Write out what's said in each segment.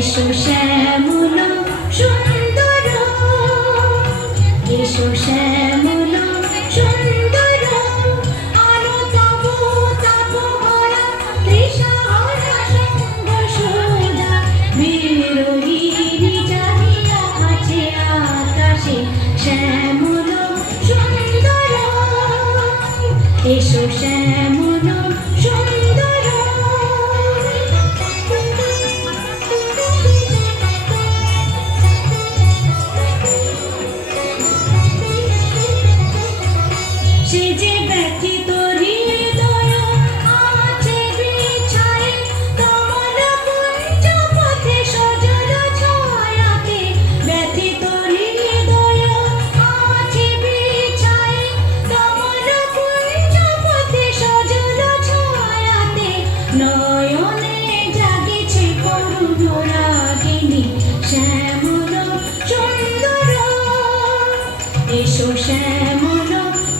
এসো শ্যামল সুন্দর, এসো শ্যামল সুন্দর, আলো তব তাপহরা তৃষাহরা সঙ্গ সুধা, বিরোহিণী জাগিয়া আছে আকাশে শ্যামল সুন্দর, এসো শ্যামল সুন্দর। সে যে ব্যথিত হৃদয় আছে বিছায়ে, তোমার কুঞ্জ পথে সজল ছায়াতে, ব্যথিত হৃদয় আছে বিছায়ে, তোমার কুঞ্জ পথে সজল ছায়াতে, নয়নে জাগিছে করুণ রাগিনী শ্যামল সুন্দর, এসো শ্যামল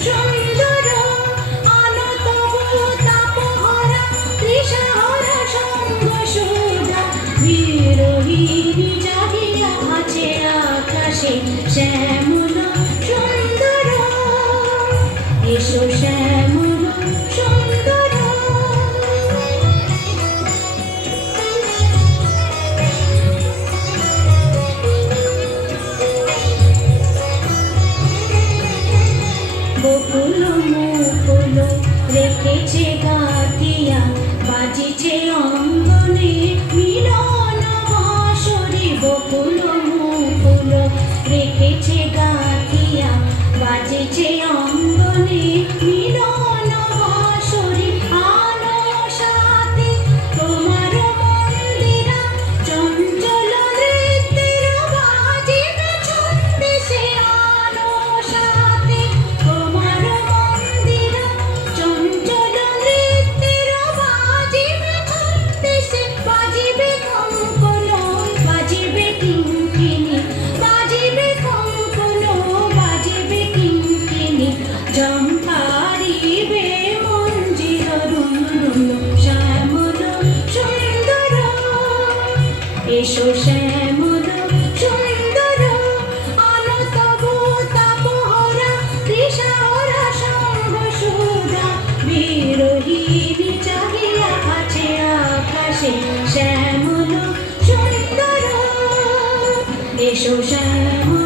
সুন্দর, আলো তব তাপহরা তৃষাহরা সঙ্গ সুধা, বিরোহিণী জাগিয়া আছে আকাশে শ্যামল সুন্দর, এসো শ্যামল সুন্দর। বকুল মুকুল রেখেছে গাতিয়া, বাজিছে অঙ্গনে মিলন বাঁশরি, বকুল মুকুল রেখেছে গাতিয়া, বাজিছে অঙ্গনে মিলন বাঁশরি, আলো সাথে তোমার মন্দিরা চঞ্চল নৃত্যের বাজিবে ছন্দে, সে আলো সাথে তোমার মন্দিরা চঞ্চল নৃত্যের বাজিবে ছন্দে, সে বাজিবে কঙ্কণ বাজিবে কিঙ্কিণী, বাজিবে কঙ্কণ বাজিবে কিঙ্কিণী, ঝংকারিবে মঞ্জির রুনরুন শ্যামল সুন্দর, এসো শ্যামল সুন্দর, আলো তব তাপহরা তৃষাহরা সঙ্গ সুধা, বিরোহিণী জাগিয়া আছে আকাশে শ্যামল সুন্দর, এসো শ্যামল।